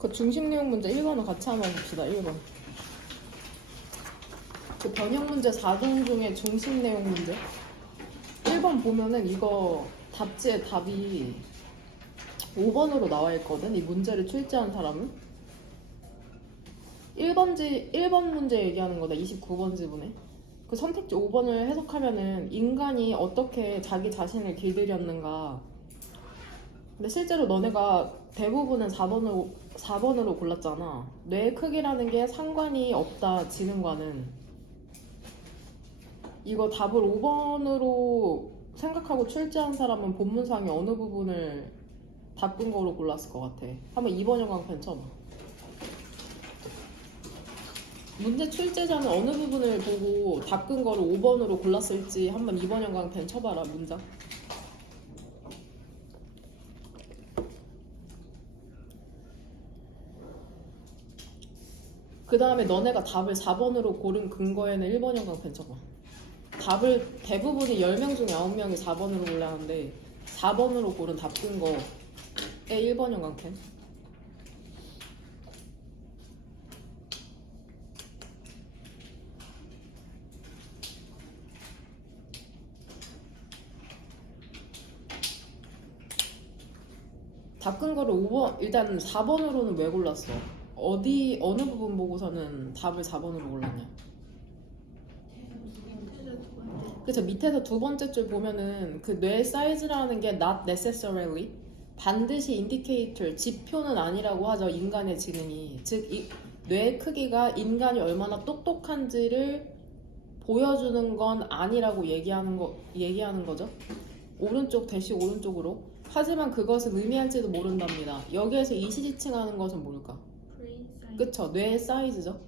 그 중심 내용 문제 1번은 같이 한번 봅시다. 1번. 그 변형 문제 4종 중에 중심 내용 문제. 1번 보면은 이거 답지의 답이 5번으로 나와 있거든. 이 문제를 출제한 사람은 1번 문제 얘기하는 거다. 29번 지분에. 그 선택지 5번을 해석하면은 인간이 어떻게 자기 자신을 길들였는가. 근데 실제로 너네가 대부분은 4번으로 골랐잖아. 뇌의 크기라는 게 상관이 없다, 지능과는. 이거 답을 5번으로 생각하고 출제한 사람은 본문상의 어느 부분을 답근 거로 골랐을 것 같아. 한번 2번 형광펜 쳐봐. 문제 출제자는 어느 부분을 보고 답근 거를 5번으로 골랐을지 한번 2번 형광펜 쳐봐라, 문장. 그 다음에 너네가 답을 4번으로 고른 근거에는 1번 형광펜 쳐봐. 답을 대부분이 10명 중에 9명이 4번으로 골랐는데 4번으로 고른 답 근거에 1번 형광펜. 답 근거를 5번, 일단 4번으로는 왜 골랐어? 어느 부분 보고서는 답을 4번으로 골랐냐? 그래서 밑에서 두 번째 줄 보면은 그 뇌 사이즈라는 게 not necessarily 반드시 indicator 지표는 아니라고 하죠. 인간의 지능이. 즉 뇌 크기가 인간이 얼마나 똑똑한지를 보여주는 건 아니라고 얘기하는 거죠. 오른쪽 대시 오른쪽으로. 하지만 그것은 의미할지도 모른답니다. 여기에서 이시지칭하는 것은 뭘까? 그쵸, 뇌 사이즈죠.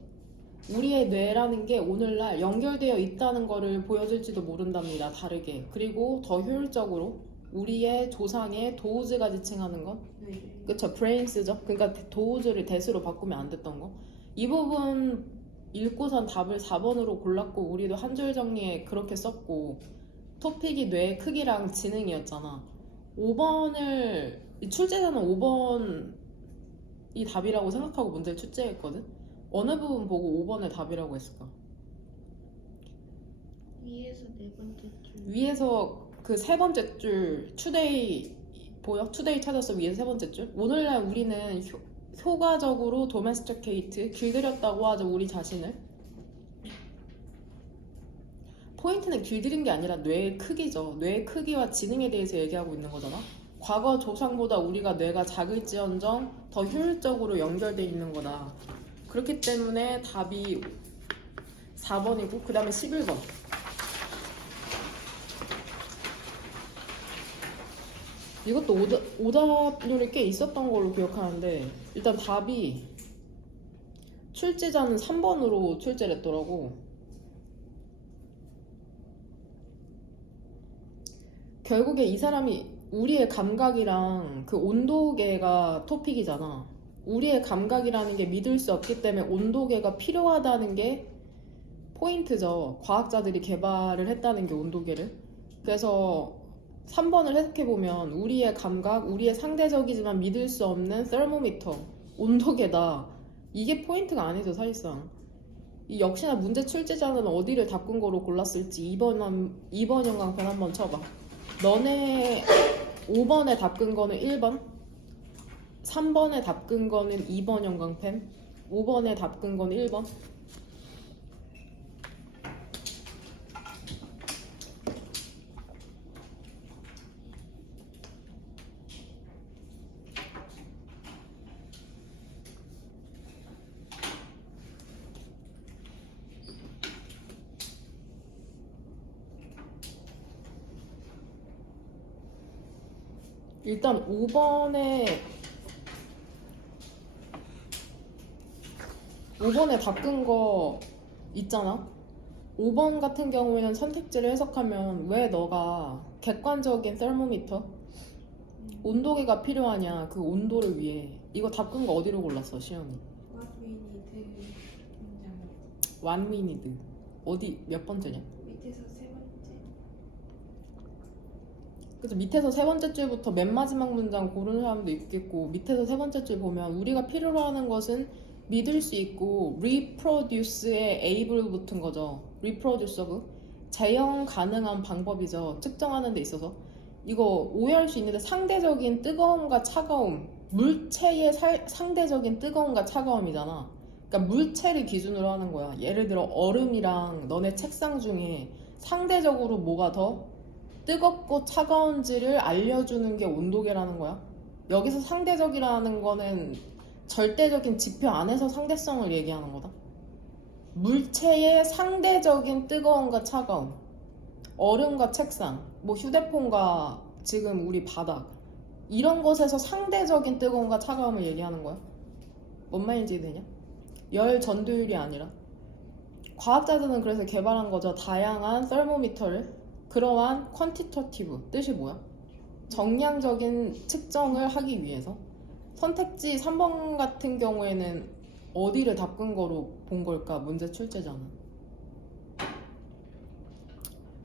우리의 뇌라는 게 오늘날 연결되어 있다는 것을 보여줄지도 모른답니다. 다르게. 그리고 더 효율적으로 우리의 조상의 도우즈가 지칭하는 것. 그쵸, 브레인스죠. 그러니까 도우즈를 대수로 바꾸면 안 됐던 거. 이 부분 읽고선 답을 4번으로 골랐고 우리도 한 줄 정리에 그렇게 썼고 토픽이 뇌 크기랑 지능이었잖아. 5번을 출제자는 5번이 답이라고 생각하고 문제를 출제했거든. 어느 부분 보고 5번을 답이라고 했을까? 위에서 네 번째 줄. 위에서 그 세 번째 줄 투데이 보여? 투데이 찾았어. 위에서 세 번째 줄. 오늘날 우리는 효과적으로 도메스티케이트 길들였다고 하죠. 우리 자신을. 포인트는 길들인 게 아니라 뇌의 크기죠. 뇌의 크기와 지능에 대해서 얘기하고 있는 거잖아. 과거 조상보다 우리가 뇌가 작을지언정 더 효율적으로 연결돼 있는 거다. 그렇기 때문에 답이 4번이고 그 다음에 11번. 이것도 오답률이 꽤 있었던 걸로 기억하는데 일단 답이 출제자는 3번으로 출제를 했더라고. 결국에 이 사람이 우리의 감각이랑 그 온도계가 토픽이잖아. 우리의 감각이라는 게 믿을 수 없기 때문에 온도계가 필요하다는 게 포인트죠. 과학자들이 개발을 했다는 게 온도계를. 그래서 3번을 해석해보면 우리의 감각, 우리의 상대적이지만 믿을 수 없는 세르모미터, 온도계다. 이게 포인트가 아니죠, 사실상. 이 역시나 문제 출제자는 어디를 답근거로 골랐을지 2번 형광펜 한번 쳐봐. 너네 5번에 답근거는 1번, 3번에 답근거는 2번 형광펜, 5번에 답근거는 1번. 일단 5번에 답근 거 있잖아. 5번 같은 경우에는 선택지를 해석하면 왜 너가 객관적인 세르모미터 온도계가 필요하냐, 그 온도를 위해. 이거 답근 거 어디로 골랐어, 시연이? 완미니드. 어디 몇 번째냐? 밑에서 세 번째. 그래서 밑에서 세 번째 줄부터 맨 마지막 문장 고르는 사람도 있겠고 밑에서 세 번째 줄 보면 우리가 필요로 하는 것은 믿을 수 있고 reproduce에 able 붙은 거죠. reproducible 재현 가능한 방법이죠. 측정하는 데 있어서 이거 오해할 수 있는데 상대적인 뜨거움과 차가움 물체의 상대적인 뜨거움과 차가움이잖아. 그러니까 물체를 기준으로 하는 거야. 예를 들어 얼음이랑 너네 책상 중에 상대적으로 뭐가 더 뜨겁고 차가운지를 알려주는 게 온도계라는 거야. 여기서 상대적이라는 거는 절대적인 지표 안에서 상대성을 얘기하는 거다. 물체의 상대적인 뜨거움과 차가움, 얼음과 책상, 뭐 휴대폰과 지금 우리 바닥 이런 것에서 상대적인 뜨거움과 차가움을 얘기하는 거야. 뭔 말인지 되냐? 열 전도율이 아니라 과학자들은 그래서 개발한 거죠. 다양한 설모미터를. 그러한 퀀티터티브 뜻이 뭐야? 정량적인 측정을 하기 위해서. 선택지 3번 같은 경우에는 어디를 답 근거로 본 걸까? 문제 출제자는.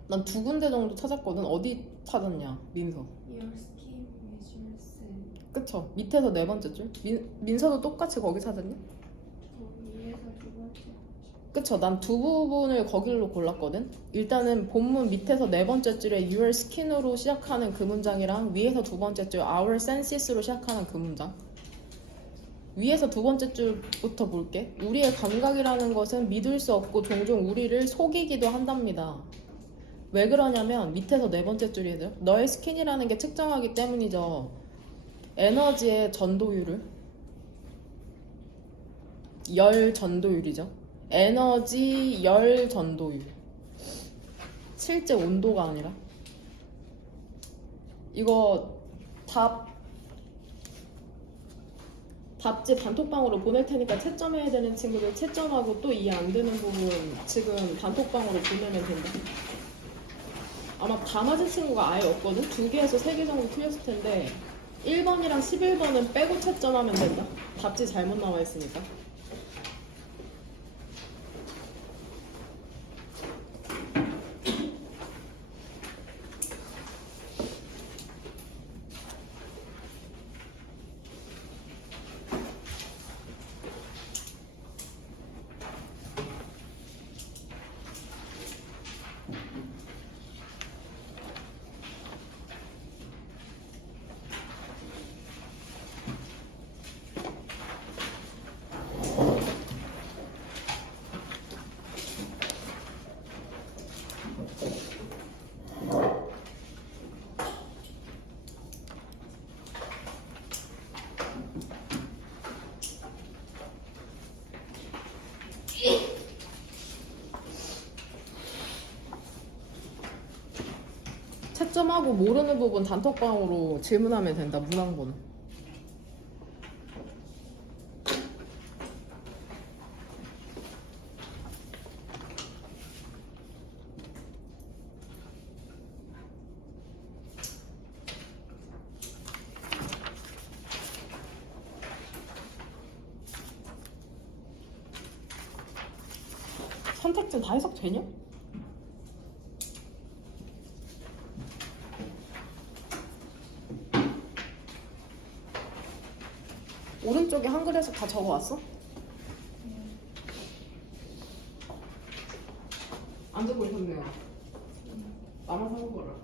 난 두 군데 정도 찾았거든. 어디 찾았냐? 민서. Your skin measures 그쵸? 밑에서 네 번째 줄. 민서도 똑같이 거기 찾았냐? 위에서 두 번째 그쵸? 난 두 부분을 거길로 골랐거든. 일단은 본문 밑에서 네 번째 줄에 your skin으로 시작하는 그 문장이랑 위에서 두 번째 줄 our senses로 시작하는 그 문장. 위에서 두 번째 줄부터 볼게. 우리의 감각이라는 것은 믿을 수 없고 종종 우리를 속이기도 한답니다. 왜 그러냐면 밑에서 네 번째 줄이죠. 너의 스킨이라는 게 측정하기 때문이죠. 에너지의 전도율을 열 전도율이죠. 에너지 열 전도율. 실제 온도가 아니라. 이거 답지 단톡방으로 보낼 테니까 채점해야 되는 친구들 채점하고 또 이해 안 되는 부분 지금 단톡방으로 보내면 된다. 아마 다 맞은 친구가 아예 없거든? 2개에서 3개 정도 틀렸을 텐데 1번이랑 11번은 빼고 채점하면 된다. 답지 잘못 나와 있으니까. 채점하고 모르는 부분 단톡방으로 질문하면 된다. 문항본. 선택지 다 해석되냐? 오른쪽에 한글 해석 다 적어왔어? 안 적고 있었네요. 나만 사는 거라.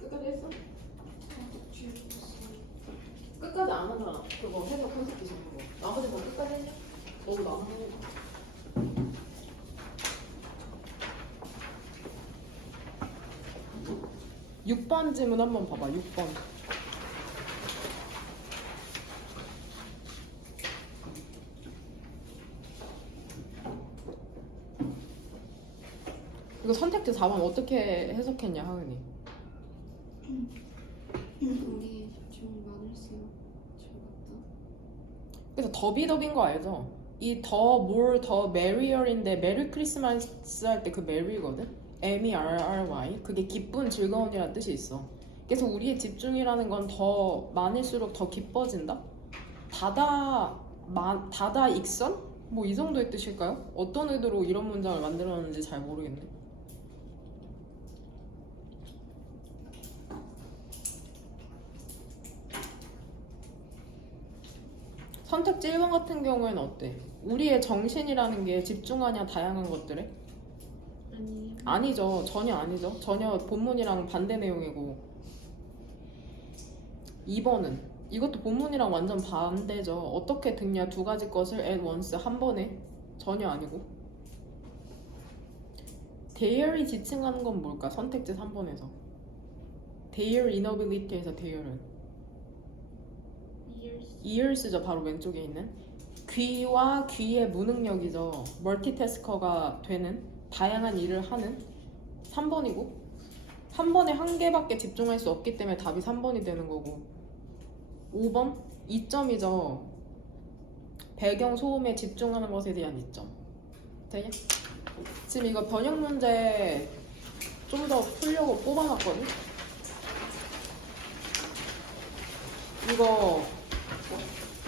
끝까지 했어? 끝까지 안 하잖아. 그거 해석 컨셉트 적은 거. 나머지 뭐 끝까지 했냐? 너무 나만 하는 거. 6번 질문 한번 봐봐. 6번. 이거 선택지 4번 어떻게 해석했냐, 하은이? 우리 좀 많을수록 좋았다. 그래서 더비더비인 거 알죠? 이 더, more, 더 merrier인데 메리 크리스마스 할 때 그 메리거든? M-E-R-R-Y. 그게 기쁜, 즐거운이라는 뜻이 있어. 그래서 우리의 집중이라는 건 더 많을수록 더 깊어진다? 다다익선? 뭐 이 정도의 뜻일까요? 어떤 의도로 이런 문장을 만들었는지 잘 모르겠네. 선택지 1번 같은 경우에는 어때? 우리의 정신이라는 게 집중하냐 다양한 것들에? 아니에요. 아니죠. 전혀 아니죠. 전혀 본문이랑 반대 내용이고. 2번은 이것도 본문이랑 완전 반대죠. 어떻게 듣냐 두 가지 것을 at once 한 번에? 전혀 아니고. their이 지칭하는 건 뭘까? 선택지 3번에서 their inability에서 their은 ears죠. 바로 왼쪽에 있는 귀와 귀의 무능력이죠. 멀티태스커가 되는 다양한 일을 하는 3번이고 한 번에 한 개밖에 집중할 수 없기 때문에 답이 3번이 되는 거고 5번 이점이죠. 배경 소음에 집중하는 것에 대한 이점. 되냐? 지금 이거 번역 문제 좀 더 풀려고 뽑아놨거든? 이거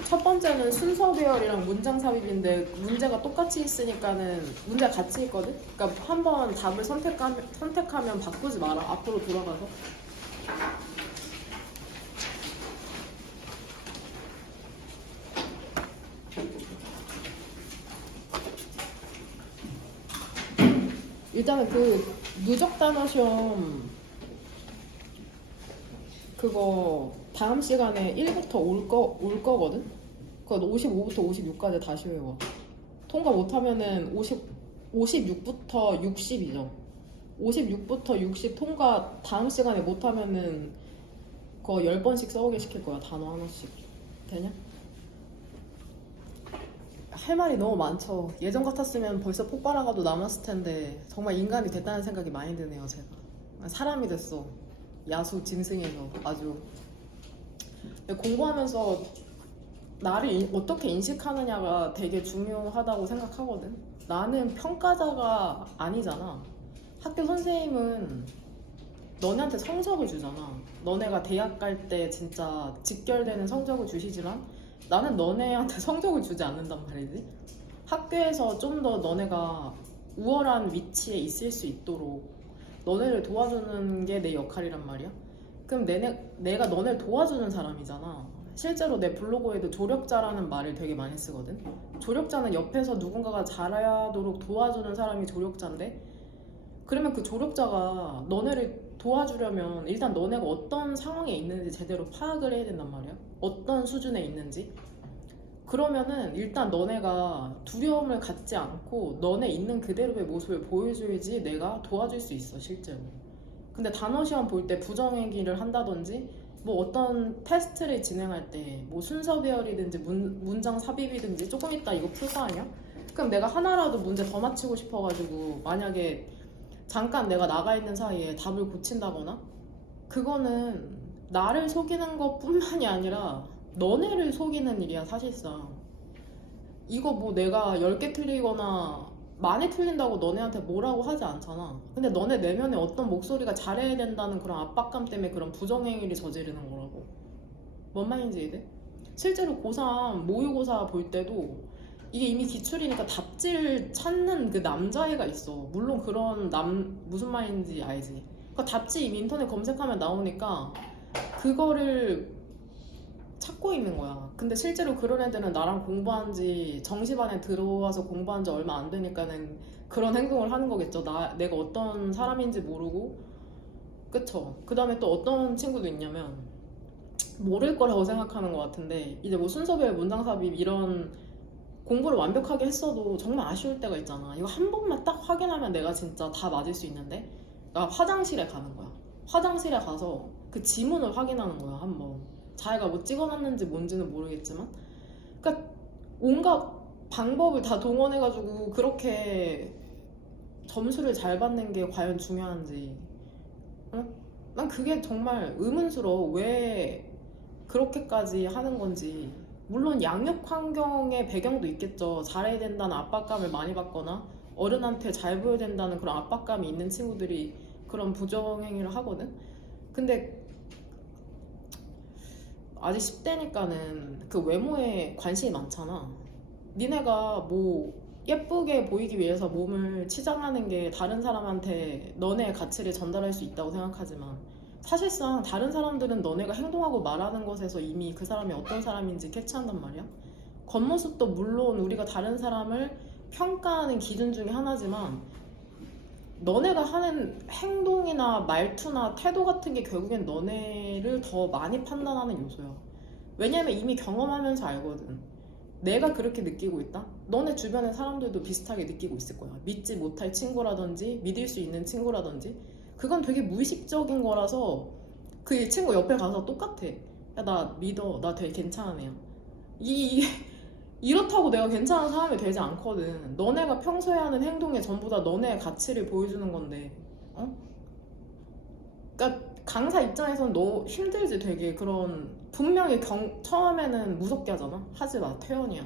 첫 번째는 순서 배열이랑 문장 삽입인데 문제가 똑같이 있으니까는 문제가 같이 있거든? 그러니까 한번 답을 선택하면 바꾸지 마라. 앞으로 돌아가서. 일단은 그 누적 단어 시험 그거 다음 시간에 1부터 올 거거든? 그거 55부터 56까지 다시 외워. 통과 못하면은 56부터 60이죠. 56부터 60 통과 다음 시간에 못하면은 그거 10번씩 써오게 시킬 거야. 단어 하나씩. 되냐? 할 말이 너무 많죠. 예전 같았으면 벌써 폭발하가도 남았을 텐데 정말 인간이 됐다는 생각이 많이 드네요. 제가 사람이 됐어. 야수 짐승에서 아주. 공부하면서 나를 어떻게 인식하느냐가 되게 중요하다고 생각하거든. 나는 평가자가 아니잖아. 학교 선생님은 너네한테 성적을 주잖아. 너네가 대학 갈 때 진짜 직결되는 성적을 주시지만 나는 너네한테 성적을 주지 않는단 말이지. 학교에서 좀 더 너네가 우월한 위치에 있을 수 있도록 너네를 도와주는 게 내 역할이란 말이야. 그럼 내가 너네를 도와주는 사람이잖아. 실제로 내 블로그에도 조력자라는 말을 되게 많이 쓰거든. 조력자는 옆에서 누군가가 잘하도록 도와주는 사람이 조력자인데, 그러면 그 조력자가 너네를 도와주려면 일단 너네가 어떤 상황에 있는지 제대로 파악을 해야 된단 말이야. 어떤 수준에 있는지. 그러면은 일단 너네가 두려움을 갖지 않고 너네 있는 그대로의 모습을 보여줘야지 내가 도와줄 수 있어, 실제로. 근데 단어 시험 볼 때 부정행위를 한다든지 뭐 어떤 테스트를 진행할 때 뭐 순서 배열이든지 문장 삽입이든지 조금 있다 이거 풀 거 아니야? 그럼 내가 하나라도 문제 더 맞히고 싶어가지고 만약에 잠깐 내가 나가 있는 사이에 답을 고친다거나, 그거는 나를 속이는 것뿐만이 아니라 너네를 속이는 일이야 사실상. 이거 뭐 내가 10개 틀리거나 많이 틀린다고 너네한테 뭐라고 하지 않잖아. 근데 너네 내면에 어떤 목소리가 잘해야 된다는 그런 압박감 때문에 그런 부정행위를 저지르는 거라고. 뭔 말인지 이해돼? 실제로 고3 모의고사 볼 때도 이게 이미 기출이니까 답지를 찾는 그 남자애가 있어. 물론 그런 무슨 말인지 알지? 그러니까 답지 이미 인터넷 검색하면 나오니까 그거를 찾고 있는 거야. 근데 실제로 그런 애들은 나랑 공부한 지 정시반에 들어와서 공부한 지 얼마 안 되니까는 그런 행동을 하는 거겠죠. 내가 어떤 사람인지 모르고. 그쵸? 그 다음에 또 어떤 친구도 있냐면 모를 거라고 생각하는 것 같은데, 이제 뭐 순서별 문장 삽입 이런 공부를 완벽하게 했어도 정말 아쉬울 때가 있잖아. 이거 한 번만 딱 확인하면 내가 진짜 다 맞을 수 있는데, 나 화장실에 가는 거야. 화장실에 가서 그 지문을 확인하는 거야, 한 번. 자기가 뭐 찍어놨는지 뭔지는 모르겠지만. 그러니까 온갖 방법을 다 동원해가지고 그렇게 점수를 잘 받는 게 과연 중요한지. 난 그게 정말 의문스러워. 왜 그렇게까지 하는 건지. 물론 양육 환경의 배경도 있겠죠. 잘해야 된다는 압박감을 많이 받거나 어른한테 잘 보여야 된다는 그런 압박감이 있는 친구들이 그런 부정행위를 하거든. 근데 아직 10대니까는 그 외모에 관심이 많잖아. 니네가 뭐 예쁘게 보이기 위해서 몸을 치장하는 게 다른 사람한테 너네의 가치를 전달할 수 있다고 생각하지만 사실상 다른 사람들은 너네가 행동하고 말하는 것에서 이미 그 사람이 어떤 사람인지 캐치한단 말이야. 겉모습도 물론 우리가 다른 사람을 평가하는 기준 중에 하나지만 너네가 하는 행동이나 말투나 태도 같은 게 결국엔 너네를 더 많이 판단하는 요소야. 왜냐면 이미 경험하면서 알거든. 내가 그렇게 느끼고 있다? 너네 주변의 사람들도 비슷하게 느끼고 있을 거야. 믿지 못할 친구라든지 믿을 수 있는 친구라든지 그건 되게 무의식적인 거라서 그 친구 옆에 가서 똑같아. 야, 나 믿어. 나 되게 괜찮은 애야. 이렇다고 내가 괜찮은 사람이 되지 않거든. 너네가 평소에 하는 행동이 전부 다 너네의 가치를 보여주는 건데, 어? 그러니까 강사 입장에선 너 힘들지 되게 그런 분명히 처음에는 무섭게 하잖아. 하지 마, 퇴원이야.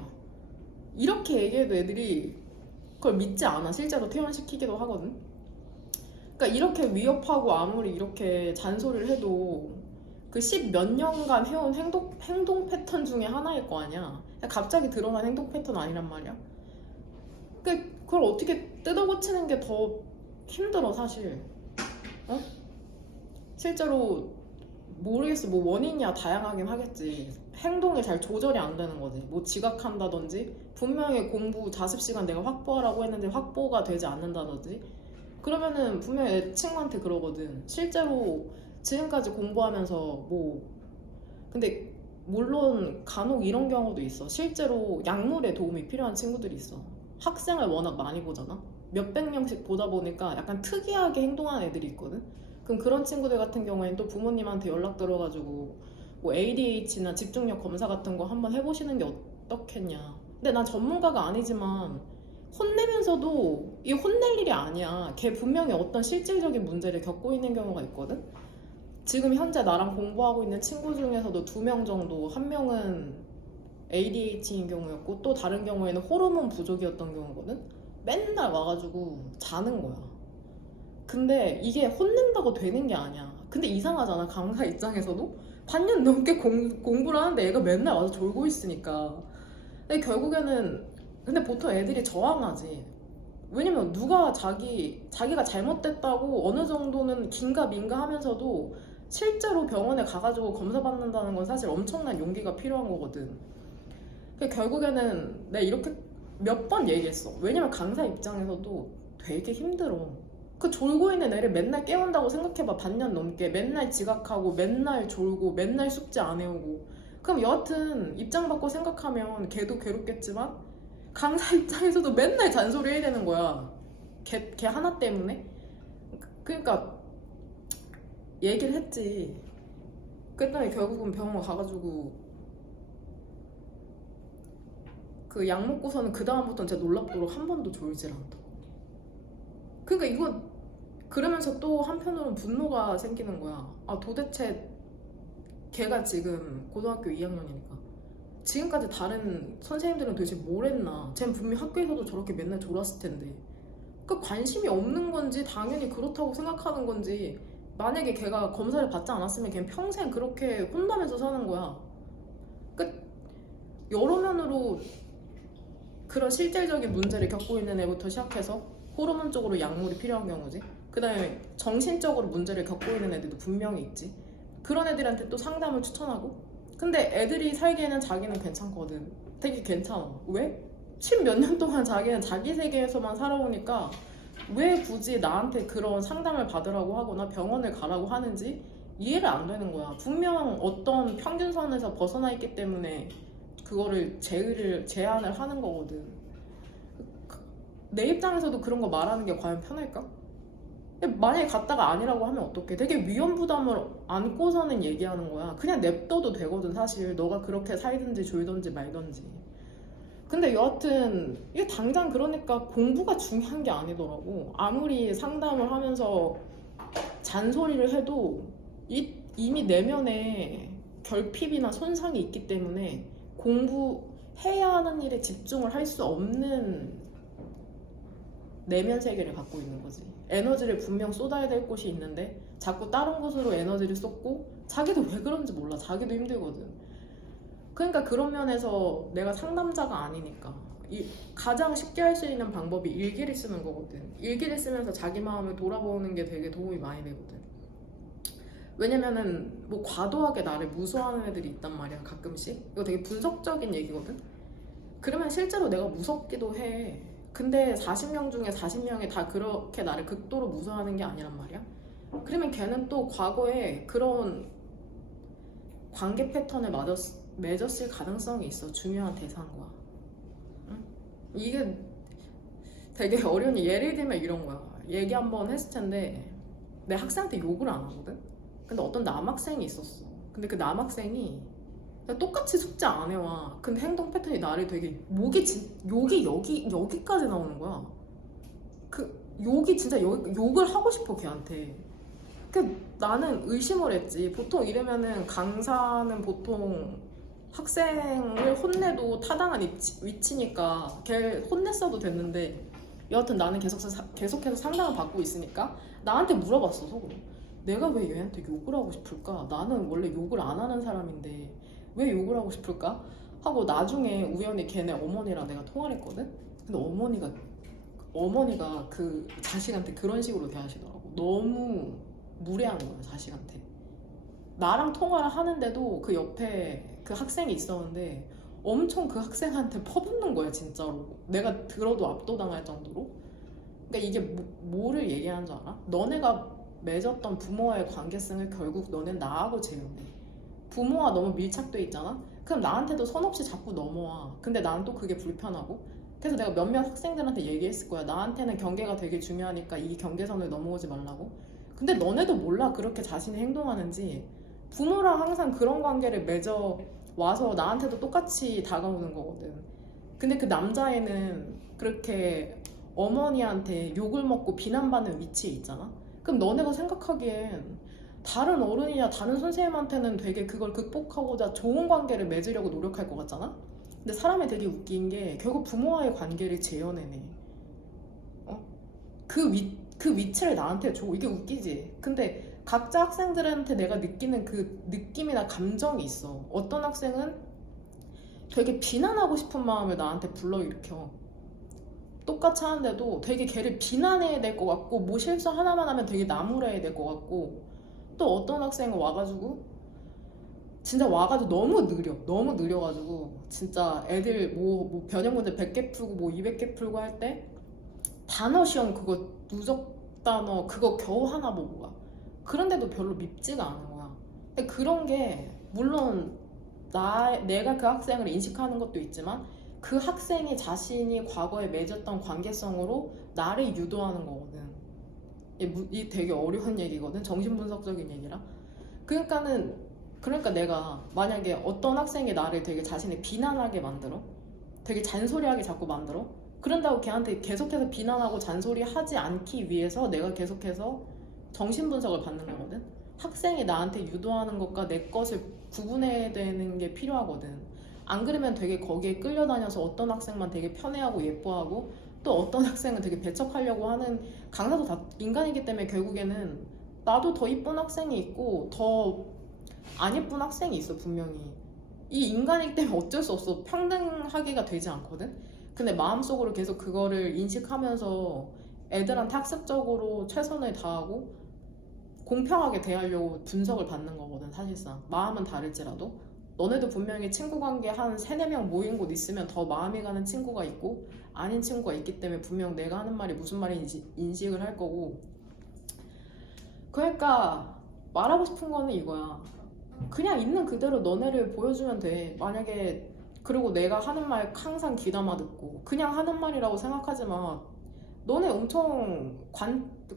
이렇게 얘기해도 애들이 그걸 믿지 않아. 실제로 퇴원시키기도 하거든. 그러니까 이렇게 위협하고 아무리 이렇게 잔소리를 해도 그 10몇 년간 해온 행동 패턴 중에 하나일 거 아니야. 갑자기 드러난 행동 패턴 아니란 말이야. 그걸 어떻게 뜯어 고치는 게 더 힘들어 사실. 어? 실제로 모르겠어. 뭐 원인이야 다양하긴 하겠지. 행동이 잘 조절이 안 되는 거지. 뭐 지각한다든지 분명히 공부 자습 시간 내가 확보하라고 했는데 확보가 되지 않는다든지 그러면은 분명히 내 친구한테 그러거든. 실제로 지금까지 공부하면서 뭐 근데 물론 간혹 이런 경우도 있어. 실제로 약물에 도움이 필요한 친구들이 있어. 학생을 워낙 많이 보잖아. 몇백 명씩 보다 보니까 약간 특이하게 행동하는 애들이 있거든. 그럼 그런 친구들 같은 경우에는 또 부모님한테 연락 들어가지고 뭐 ADH나 집중력 검사 같은 거 한번 해보시는 게 어떻겠냐. 근데 난 전문가가 아니지만 혼내면서도 이게 혼낼 일이 아니야. 걔 분명히 어떤 실질적인 문제를 겪고 있는 경우가 있거든. 지금 현재 나랑 공부하고 있는 친구 중에서도 2명 정도, 한 명은 ADHD인 경우였고 또 다른 경우에는 호르몬 부족이었던 경우거든. 맨날 와가지고 자는 거야. 근데 이게 혼낸다고 되는 게 아니야. 근데 이상하잖아. 강사 입장에서도 반년 넘게 공부를 하는데 얘가 맨날 와서 졸고 있으니까. 근데 결국에는 근데 보통 애들이 저항하지. 왜냐면 누가 자기가 잘못됐다고 어느 정도는 긴가민가 하면서도 실제로 병원에 가가지고 검사 받는다는 건 사실 엄청난 용기가 필요한 거거든. 결국에는 내가 이렇게 몇 번 얘기했어. 왜냐면 강사 입장에서도 되게 힘들어. 그 졸고 있는 애를 맨날 깨운다고 생각해봐. 반년 넘게 맨날 지각하고 맨날 졸고 맨날 숙제 안 해오고. 그럼 여하튼 입장 바꿔 생각하면 걔도 괴롭겠지만 강사 입장에서도 맨날 잔소리 해야 되는 거야. 걔 하나 때문에. 그러니까 얘기를 했지. 그랬더니 결국은 병원 가가지고 그 약 먹고서는 그 다음부터는 진짜 놀랍도록 한 번도 졸질 않더라고. 그러니까 이거 그러면서 또 한편으로는 분노가 생기는 거야. 아 도대체 걔가 지금 고등학교 2학년이니까 지금까지 다른 선생님들은 도대체 뭘 했나. 쟨 분명 학교에서도 저렇게 맨날 졸았을 텐데. 그 관심이 없는 건지 당연히 그렇다고 생각하는 건지 만약에 걔가 검사를 받지 않았으면 걔는 평생 그렇게 혼나면서 사는 거야. 그러니까 여러 면으로 그런 실질적인 문제를 겪고 있는 애부터 시작해서 호르몬적으로 약물이 필요한 경우지. 그 다음에 정신적으로 문제를 겪고 있는 애들도 분명히 있지. 그런 애들한테 또 상담을 추천하고. 근데 애들이 살기에는 자기는 괜찮거든. 되게 괜찮아. 왜? 10몇 년 동안 자기는 자기 세계에서만 살아오니까 왜 굳이 나한테 그런 상담을 받으라고 하거나 병원을 가라고 하는지 이해를 안 되는 거야. 분명 어떤 평균선에서 벗어나 있기 때문에 그거를 제한을 하는 거거든. 내 입장에서도 그런 거 말하는 게 과연 편할까? 만약에 갔다가 아니라고 하면 어떡해? 되게 위험 부담을 안고서는 얘기하는 거야. 그냥 냅둬도 되거든 사실. 너가 그렇게 살든지 졸든지 말든지. 근데 여하튼 이게 당장 그러니까 공부가 중요한 게 아니더라고. 아무리 상담을 하면서 잔소리를 해도 이미 내면에 결핍이나 손상이 있기 때문에 공부해야 하는 일에 집중을 할 수 없는 내면 세계를 갖고 있는 거지. 에너지를 분명 쏟아야 될 곳이 있는데 자꾸 다른 곳으로 에너지를 쏟고 자기도 왜 그런지 몰라. 자기도 힘들거든. 그러니까 그런 면에서 내가 상담자가 아니니까 가장 쉽게 할 수 있는 방법이 일기를 쓰는 거거든. 일기를 쓰면서 자기 마음을 돌아보는 게 되게 도움이 많이 되거든. 왜냐면은 뭐 과도하게 나를 무서워하는 애들이 있단 말이야, 가끔씩. 이거 되게 분석적인 얘기거든. 그러면 실제로 내가 무섭기도 해. 근데 40명 중에 40명이 다 그렇게 나를 극도로 무서워하는 게 아니란 말이야. 그러면 걔는 또 과거에 그런 관계 패턴을 맺었을 가능성이 있어. 중요한 대상과. 응? 이게 되게 어려운, 예를 들면 이런 거야. 얘기 한번 했을 텐데 내 학생한테 욕을 안 하거든? 근데 어떤 남학생이 있었어. 근데 그 남학생이 똑같이 숙제 안 해와. 근데 행동 패턴이 나를 되게 욕이 여기까지 나오는 거야. 그 욕이 진짜 욕을 하고 싶어 걔한테. 그 나는 의심을 했지. 보통 이러면은 강사는 보통 학생을 혼내도 타당한 위치니까 걔 혼냈어도 됐는데, 여하튼 나는 계속해서 상담을 받고 있으니까 나한테 물어봤어, 속으로. 내가 왜 얘한테 욕을 하고 싶을까? 나는 원래 욕을 안 하는 사람인데 왜 욕을 하고 싶을까? 하고 나중에 우연히 걔네 어머니랑 내가 통화를 했거든? 근데 어머니가 그 자식한테 그런 식으로 대하시더라고. 너무 무례한 거야, 자식한테. 나랑 통화를 하는데도 그 옆에 그 학생이 있었는데 엄청 그 학생한테 퍼붓는 거야, 진짜로. 내가 들어도 압도당할 정도로. 그러니까 이게 뭐를 얘기하는 줄 알아? 너네가 맺었던 부모와의 관계성을 결국 너넨 나하고 재현해. 부모와 너무 밀착돼 있잖아? 그럼 나한테도 선 없이 자꾸 넘어와. 근데 난 또 그게 불편하고. 그래서 내가 몇몇 학생들한테 얘기했을 거야. 나한테는 경계가 되게 중요하니까 이 경계선을 넘어오지 말라고. 근데 너네도 몰라, 그렇게 자신이 행동하는지. 부모랑 항상 그런 관계를 맺어 와서 나한테도 똑같이 다가오는 거거든. 근데 그 남자애는 그렇게 어머니한테 욕을 먹고 비난받는 위치에 있잖아? 그럼 너네가 생각하기엔 다른 어른이나 다른 선생님한테는 되게 그걸 극복하고자 좋은 관계를 맺으려고 노력할 것 같잖아? 근데 사람이 되게 웃긴 게 결국 부모와의 관계를 재현해내. 어? 그 위치를 나한테 줘. 이게 웃기지? 근데 각자 학생들한테 내가 느끼는 그 느낌이나 감정이 있어. 어떤 학생은 되게 비난하고 싶은 마음을 나한테 불러일으켜. 똑같이 하는데도 되게 걔를 비난해야 될 것 같고, 뭐 실수 하나만 하면 되게 나무라야 될 것 같고, 또 어떤 학생은 와가지고 진짜 와가지고 너무 느려가지고 진짜 애들 뭐 변형 문제 100개 풀고 뭐 200개 풀고 할 때 단어 시험 그거 누적 단어 그거 겨우 하나 보고 가. 그런데도 별로 밉지가 않은 거야. 근데 그런 게 물론 내가 그 학생을 인식하는 것도 있지만 그 학생이 자신이 과거에 맺었던 관계성으로 나를 유도하는 거거든. 이 되게 어려운 얘기거든. 정신분석적인 얘기라. 그러니까 내가 만약에 어떤 학생이 나를 되게 자신을 비난하게 만들어, 되게 잔소리하게 자꾸 만들어, 그런다고 걔한테 계속해서 비난하고 잔소리하지 않기 위해서 내가 계속해서 정신분석을 받는 거거든. 학생이 나한테 유도하는 것과 내 것을 구분해야 되는 게 필요하거든. 안 그러면 되게 거기에 끌려다녀서 어떤 학생만 되게 편애하고 예뻐하고 또 어떤 학생은 되게 배척하려고 하는, 강사도 다 인간이기 때문에 결국에는 나도 더 이쁜 학생이 있고 더 안 예쁜 학생이 있어, 분명히. 이 인간이기 때문에 어쩔 수 없어. 평등하기가 되지 않거든. 근데 마음속으로 계속 그거를 인식하면서 애들한테 학습적으로 최선을 다하고 공평하게 대하려고 분석을 받는 거거든, 사실상. 마음은 다를지라도. 너네도 분명히 친구 관계 한 3, 4명 모인 곳 있으면 더 마음이 가는 친구가 있고 아닌 친구가 있기 때문에 분명 내가 하는 말이 무슨 말인지 인식을 할 거고. 그러니까 말하고 싶은 거는 이거야. 그냥 있는 그대로 너네를 보여주면 돼. 만약에 그리고 내가 하는 말 항상 귀담아 듣고 그냥 하는 말이라고 생각하지 마. 너네 엄청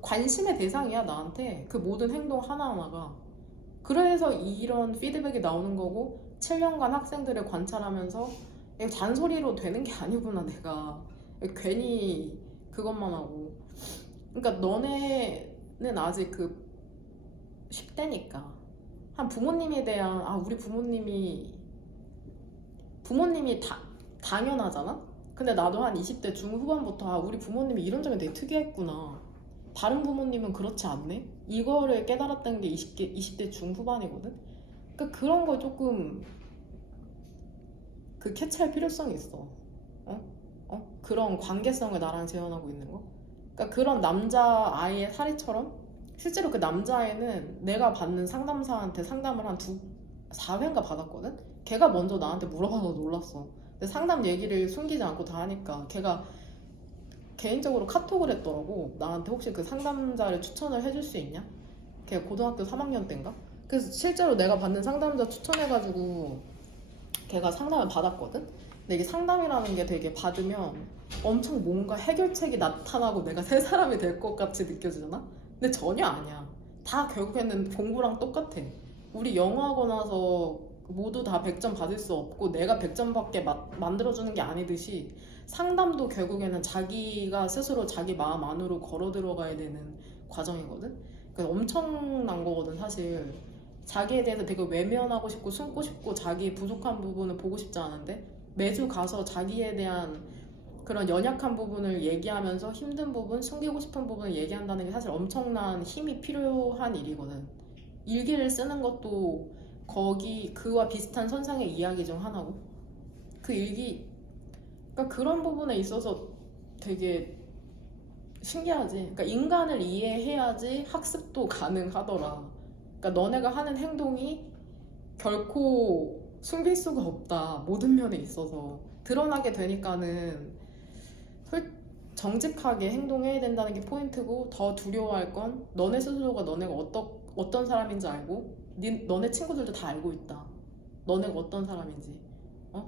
관심의 대상이야, 나한테. 그 모든 행동 하나하나가. 그래서 이런 피드백이 나오는 거고, 7년간 학생들을 관찰하면서 이거 잔소리로 되는 게 아니구나, 내가. 괜히 그것만 하고. 그러니까 너네는 아직 그 10대니까 한 부모님에 대한, 우리 부모님이 당연하잖아? 근데 나도 한 20대 중후반부터 우리 부모님이 이런 점이 되게 특이했구나, 다른 부모님은 그렇지 않네? 이거를 깨달았던 게 20대 중후반이거든? 그러니까 그런 거 조금 그 캐치할 필요성이 있어. 그런 관계성을 나랑 재현하고 있는 거. 그러니까 그런 남자 아이의 사례처럼 실제로 그 남자애는 내가 받는 상담사한테 상담을 한 4회인가 받았거든? 걔가 먼저 나한테 물어봐서 놀랐어. 근데 상담 얘기를 숨기지 않고 다 하니까 걔가 개인적으로 카톡을 했더라고. 나한테 혹시 그 상담자를 추천을 해줄 수 있냐? 걔 고등학교 3학년 때인가? 그래서 실제로 내가 받는 상담자 추천해가지고 걔가 상담을 받았거든? 근데 이게 상담이라는 게 되게 받으면 엄청 뭔가 해결책이 나타나고 내가 새 사람이 될 것 같이 느껴지잖아? 근데 전혀 아니야. 다 결국에는 공부랑 똑같아. 우리 영어 하고 나서 모두 다 100점 받을 수 없고 내가 100점밖에 만들어주는 게 아니듯이 상담도 결국에는 자기가 스스로 자기 마음 안으로 걸어 들어가야 되는 과정이거든? 그러니까 엄청난 거거든 사실. 자기에 대해서 되게 외면하고 싶고 숨고 싶고 자기 부족한 부분을 보고 싶지 않은데 매주 가서 자기에 대한 그런 연약한 부분을 얘기하면서 힘든 부분, 숨기고 싶은 부분을 얘기한다는 게 사실 엄청난 힘이 필요한 일이거든. 일기를 쓰는 것도 그와 비슷한 선상의 이야기 중 하나고 그 일기, 그러니까 그런 부분에 있어서 되게 신기하지. 그러니까 인간을 이해해야지 학습도 가능하더라. 그러니까 너네가 하는 행동이 결코 숨길 수가 없다. 모든 면에 있어서 드러나게 되니까는 정직하게 행동해야 된다는 게 포인트고, 더 두려워할 건 너네 스스로가 너네가 어떤 사람인지 알고 너네 친구들도 다 알고 있다. 너네가 어떤 사람인지.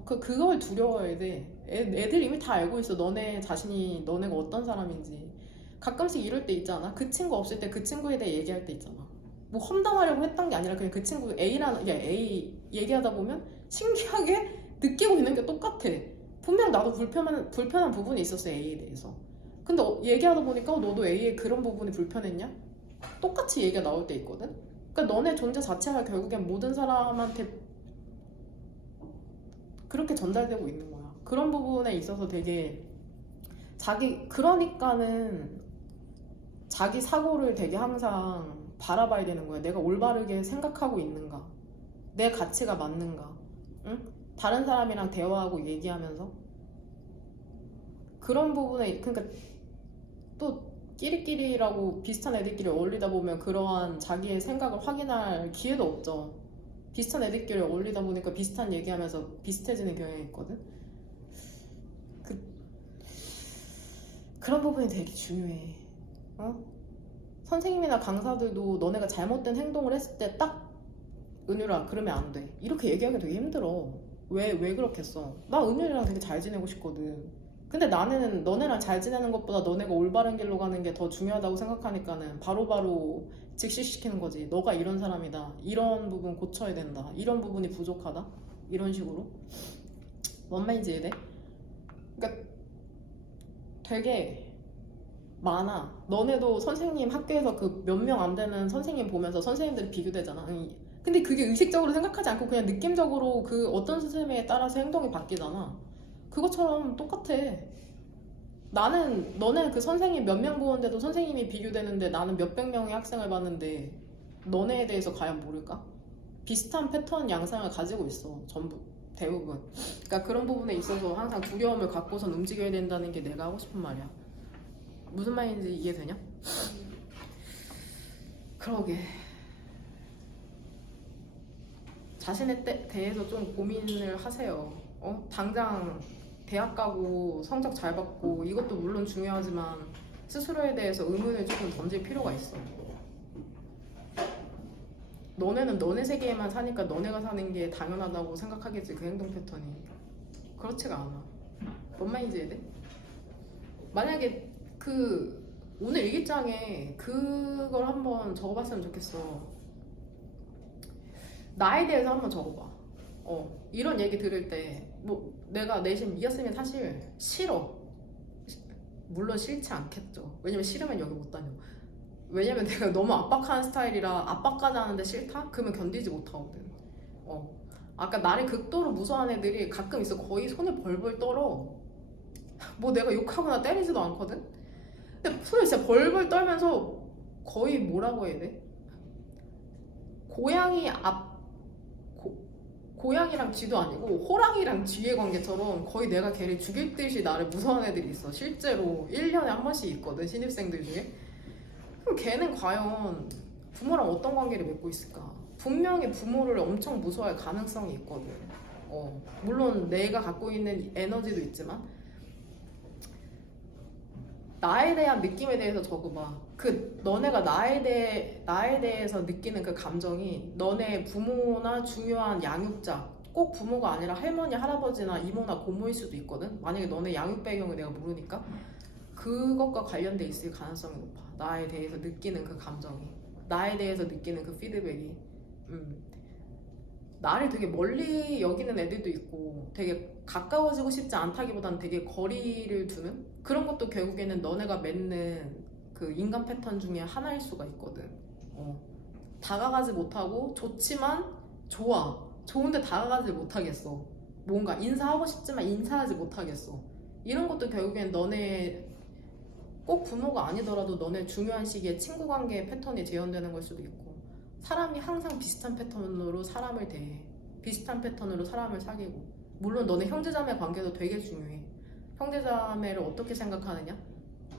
그걸 두려워해야 돼. 애들 이미 다 알고 있어. 너네 자신이 너네가 어떤 사람인지. 가끔씩 이럴 때 있잖아. 그 친구 없을 때 그 친구에 대해 얘기할 때 있잖아. 뭐 험담하려고 했던 게 아니라 그냥 그 친구 A 얘기하다 보면 신기하게 느끼고 있는 게 똑같아. 분명 나도 불편한 부분이 있었어, A에 대해서. 근데 얘기하다 보니까 너도 A의 그런 부분이 불편했냐? 똑같이 얘기가 나올 때 있거든? 그러니까 너네 존재 자체가 결국엔 모든 사람한테 그렇게 전달되고 있는 거야. 그런 부분에 있어서 되게 그러니까는 자기 사고를 되게 항상 바라봐야 되는 거야. 내가 올바르게 생각하고 있는가? 내 가치가 맞는가? 응? 다른 사람이랑 대화하고 얘기하면서 그런 부분에, 그러니까 또 끼리끼리라고 비슷한 애들끼리 어울리다 보면 그러한 자기의 생각을 확인할 기회도 없죠. 비슷한 애들끼리 어울리다 보니까 비슷한 얘기하면서 비슷해지는 경향이 있거든. 그런 부분이 되게 중요해. 선생님이나 강사들도 너네가 잘못된 행동을 했을 때 딱 은유라 그러면 안 돼. 이렇게 얘기하기 되게 힘들어. 왜 그렇겠어? 나 은유랑 되게 잘 지내고 싶거든. 근데 나는 너네랑 잘 지내는 것보다 너네가 올바른 길로 가는 게 더 중요하다고 생각하니까는 바로바로 직시시키는 거지. 너가 이런 사람이다. 이런 부분 고쳐야 된다. 이런 부분이 부족하다. 이런 식으로. 뭔 말인지 이해돼? 그러니까 되게 많아. 너네도 선생님 학교에서 그 몇 명 안 되는 선생님 보면서 선생님들이 비교되잖아. 근데 그게 의식적으로 생각하지 않고 그냥 느낌적으로 그 어떤 선생님에 따라서 행동이 바뀌잖아. 그것처럼 똑같아. 너네 그 선생님 몇 명 보는데도 선생님이 비교되는데 나는 몇백 명의 학생을 봤는데 너네에 대해서 과연 모를까? 비슷한 패턴 양상을 가지고 있어. 전부. 대부분. 그러니까 그런 부분에 있어서 항상 두려움을 갖고선 움직여야 된다는 게 내가 하고 싶은 말이야. 무슨 말인지 이해되냐? 그러게. 자신에 대해서 좀 고민을 하세요. 당장 대학 가고 성적 잘 받고 이것도 물론 중요하지만 스스로에 대해서 의문을 조금 던질 필요가 있어. 너네는 너네 세계에만 사니까 너네가 사는 게 당연하다고 생각하겠지. 그 행동 패턴이 그렇지가 않아. 뭔 말인지 이해돼? 만약에 오늘 일기장에 그걸 한번 적어봤으면 좋겠어. 나에 대해서 한번 적어봐. 이런 얘기 들을 때 뭐 내가 내심 이었으면 사실 싫어. 물론 싫지 않겠죠. 왜냐면 싫으면 여기 못 다녀. 왜냐면 내가 너무 압박하는 스타일이라 압박까지 하는데 싫다? 그러면 견디지 못하거든. 아까 나를 극도로 무서워하는 애들이 가끔 있어. 거의 손을 벌벌 떨어. 뭐 내가 욕하거나 때리지도 않거든? 근데 손을 진짜 벌벌 떨면서 거의 뭐라고 해야 돼? 고양이랑 쥐도 아니고 호랑이랑 쥐의 관계처럼 거의 내가 걔를 죽일 듯이 나를 무서워하는 애들이 있어. 실제로 1년에 한 번씩 있거든, 신입생들 중에. 그럼 걔는 과연 부모랑 어떤 관계를 맺고 있을까? 분명히 부모를 엄청 무서워할 가능성이 있거든. 물론 내가 갖고 있는 에너지도 있지만 나에 대한 느낌에 대해서 적어봐. 너네가 나에 대해서 느끼는 그 감정이 너네 부모나 중요한 양육자, 꼭 부모가 아니라 할머니, 할아버지나 이모나 고모일 수도 있거든. 만약에 너네 양육 배경을 내가 모르니까 그것과 관련돼 있을 가능성이 높아. 나에 대해서 느끼는 그 감정이, 나에 대해서 느끼는 그 피드백이. 나를 되게 멀리 여기는 애들도 있고 되게 가까워지고 싶지 않다기보다는 되게 거리를 두는 그런 것도 결국에는 너네가 맺는 그 인간 패턴 중에 하나일 수가 있거든. 다가가지 못하고 좋지만 좋은데 다가가지 못하겠어. 뭔가 인사하고 싶지만 인사하지 못하겠어. 이런 것도 결국엔 너네 꼭 부모가 아니더라도 너네 중요한 시기에 친구 관계의 패턴이 재현되는 걸 수도 있고, 사람이 항상 비슷한 패턴으로 사람을 대해, 비슷한 패턴으로 사람을 사귀고. 물론 너네 형제자매 관계도 되게 중요해. 형제자매를 어떻게 생각하느냐?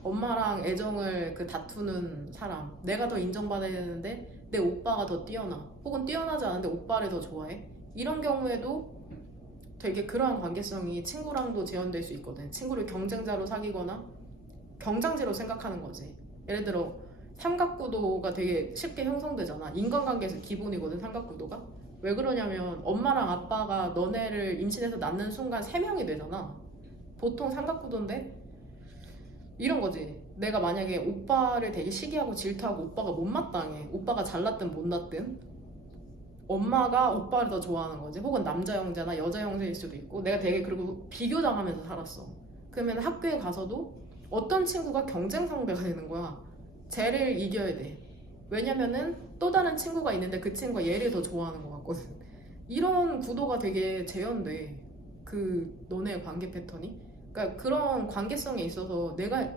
엄마랑 애정을 다투는 사람, 내가 더 인정받아야 되는데 내 오빠가 더 뛰어나, 혹은 뛰어나지 않은데 오빠를 더 좋아해. 이런 경우에도 되게 그러한 관계성이 친구랑도 재현될 수 있거든. 친구를 경쟁자로 사귀거나 경쟁지로 생각하는 거지. 예를 들어 삼각구도가 되게 쉽게 형성되잖아. 인간관계에서 기본이거든, 삼각구도가. 왜 그러냐면 엄마랑 아빠가 너네를 임신해서 낳는 순간 3명이 되잖아. 보통 삼각구도인데 이런 거지. 내가 만약에 오빠를 되게 시기하고 질투하고 오빠가 못마땅해. 오빠가 잘났든 못났든 엄마가 오빠를 더 좋아하는 거지. 혹은 남자 형제나 여자 형제일 수도 있고. 내가 되게 그리고 비교당하면서 살았어. 그러면 학교에 가서도 어떤 친구가 경쟁 상대가 되는 거야. 쟤를 이겨야 돼. 왜냐면은 또 다른 친구가 있는데 그 친구가 얘를 더 좋아하는 것 같거든. 이런 구도가 되게 재현돼. 너네의 관계 패턴이. 그러니까 그런 관계성에 있어서 내가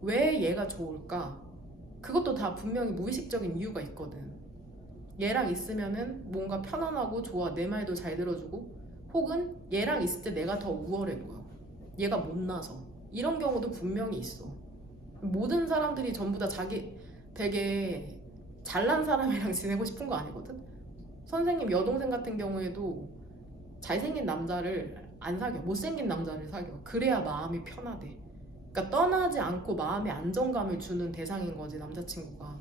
왜 얘가 좋을까? 그것도 다 분명히 무의식적인 이유가 있거든. 얘랑 있으면은 뭔가 편안하고 좋아. 내 말도 잘 들어주고, 혹은 얘랑 있을 때 내가 더 우월해 보여. 얘가 못나서. 이런 경우도 분명히 있어. 모든 사람들이 전부 다 자기 되게 잘난 사람이랑 지내고 싶은 거 아니거든. 선생님 여동생 같은 경우에도 잘생긴 남자를 안 사겨. 못생긴 남자를 사겨. 그래야 마음이 편하대. 그러니까 떠나지 않고 마음에 안정감을 주는 대상인 거지, 남자친구가.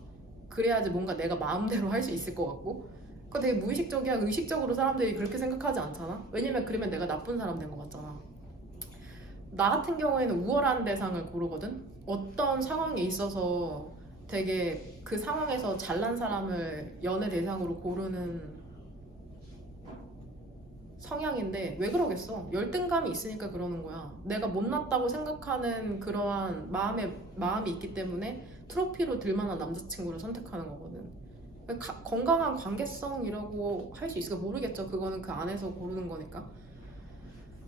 그래야지 뭔가 내가 마음대로 할 수 있을 것 같고. 그거 되게 무의식적이야. 의식적으로 사람들이 그렇게 생각하지 않잖아. 왜냐면 그러면 내가 나쁜 사람 된 것 같잖아. 나 같은 경우에는 우월한 대상을 고르거든. 어떤 상황에 있어서 되게 그 상황에서 잘난 사람을 연애 대상으로 고르는 성향인데, 왜 그러겠어? 열등감이 있으니까 그러는 거야. 내가 못났다고 생각하는 그러한 마음이 있기 때문에 트로피로 들만한 남자친구를 선택하는 거거든. 건강한 관계성이라고 할 수 있을까 모르겠죠. 그거는 그 안에서 고르는 거니까.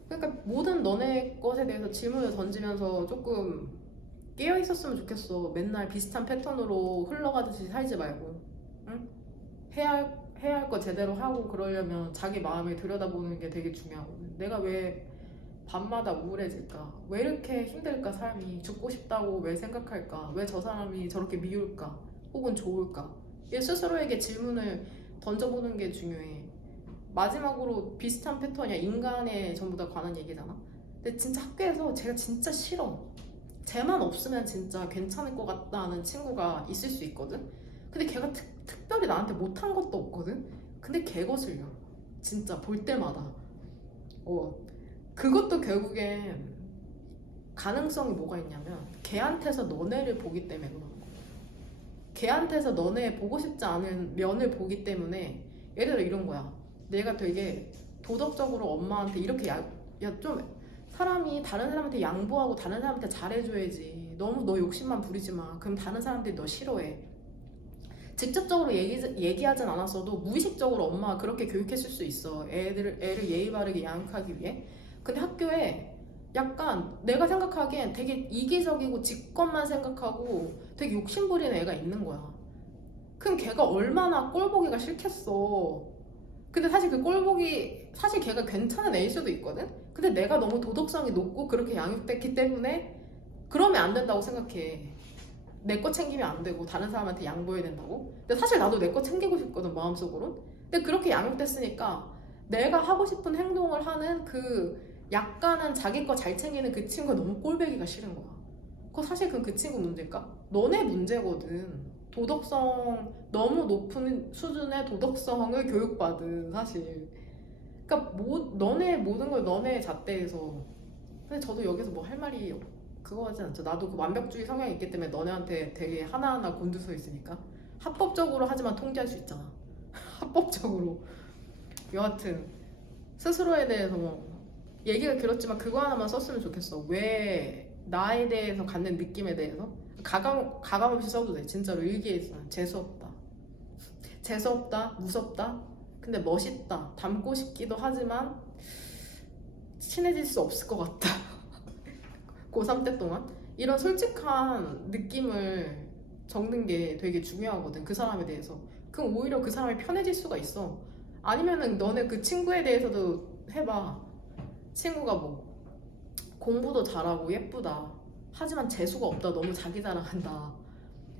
그러니까 모든 너네 것에 대해서 질문을 던지면서 조금 깨어 있었으면 좋겠어. 맨날 비슷한 패턴으로 흘러가듯이 살지 말고, 응? 해야 할 거 제대로 하고 그러려면 자기 마음을 들여다보는 게 되게 중요하거든. 내가 왜 밤마다 우울해질까? 왜 이렇게 힘들까? 삶이 죽고 싶다고 왜 생각할까? 왜 저 사람이 저렇게 미울까? 혹은 좋을까? 이 스스로에게 질문을 던져보는 게 중요해. 마지막으로 비슷한 패턴이야. 인간에 전부 다 관한 얘기잖아. 근데 진짜 학교에서 제가 진짜 싫어. 쟤만 없으면 진짜 괜찮을 것 같다는 친구가 있을 수 있거든. 근데 걔가 특별히 나한테 못한 것도 없거든. 근데 걔 거슬려. 진짜 볼 때마다. 그것도 결국엔 가능성이 뭐가 있냐면 걔한테서 너네를 보기 때문에 그런 거야. 걔한테서 너네 보고 싶지 않은 면을 보기 때문에. 예를 들어 이런 거야. 내가 되게 도덕적으로 엄마한테 이렇게 좀 사람이 다른 사람한테 양보하고 다른 사람한테 잘해줘야지. 너무 너 욕심만 부리지 마. 그럼 다른 사람들이 너 싫어해. 직접적으로 얘기하진 않았어도 무의식적으로 엄마가 그렇게 교육했을 수 있어. 애를 예의 바르게 양육하기 위해. 근데 학교에 약간 내가 생각하기엔 되게 이기적이고 지 것만 생각하고 되게 욕심 부리는 애가 있는 거야. 그럼 걔가 얼마나 꼴 보기가 싫겠어. 근데 사실 그 꼴보기 사실 걔가 괜찮은 애일 수도 있거든. 근데 내가 너무 도덕성이 높고 그렇게 양육됐기 때문에 그러면 안 된다고 생각해. 내 거 챙기면 안 되고 다른 사람한테 양보해야 된다고. 근데 사실 나도 내 거 챙기고 싶거든 마음속으로. 근데 그렇게 양육됐으니까 내가 하고 싶은 행동을 하는 그 약간은 자기 거 잘 챙기는 그 친구가 너무 꼴배기가 싫은 거야. 그거 사실 그 친구 문제일까? 너네 문제거든. 도덕성 너무 높은 수준의 도덕성을 교육받은 사실. 그러니까 너네 모든 걸 너네 잣대에서. 근데 저도 여기서 뭐 할 말이 그거 하진 않죠. 나도 그 완벽주의 성향이 있기 때문에 너네한테 되게 하나하나 곤두서 있으니까 합법적으로 하지만 통제할 수 있잖아. 합법적으로. 여하튼 스스로에 대해서 얘기가 길었지만 그거 하나만 썼으면 좋겠어. 왜 나에 대해서 갖는 느낌에 대해서 가감 없이 써도 돼. 진짜로 일기에 있어. 재수없다. 재수없다. 무섭다. 근데 멋있다. 닮고 싶기도 하지만 친해질 수 없을 것 같다. 고3 때 동안 이런 솔직한 느낌을 적는 게 되게 중요하거든. 그 사람에 대해서. 그럼 오히려 그 사람이 편해질 수가 있어. 아니면은 너네 그 친구에 대해서도 해봐. 친구가 뭐 공부도 잘하고 예쁘다. 하지만 재수가 없다. 너무 자기 자랑한다.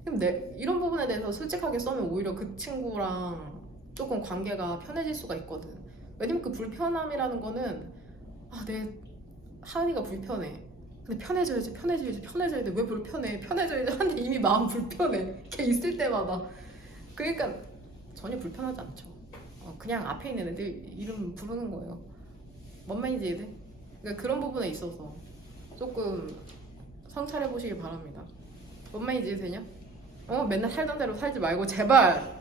그럼 이런 부분에 대해서 솔직하게 써면 오히려 그 친구랑 조금 관계가 편해질 수가 있거든. 왜냐면 그 불편함이라는 거는 내 하은이가 불편해. 근데 편해져야지. 왜 불편해? 편해져야지 하는데 이미 마음 불편해. 걔 있을 때마다. 그러니까 전혀 불편하지 않죠. 그냥 앞에 있는 애들 이름 부르는 거예요. 뭔 말인지 이해돼? 그러니까 그런 부분에 있어서 조금 성찰해 보시길 바랍니다. 뭔 말인지 이해되냐? 맨날 살던 대로 살지 말고 제발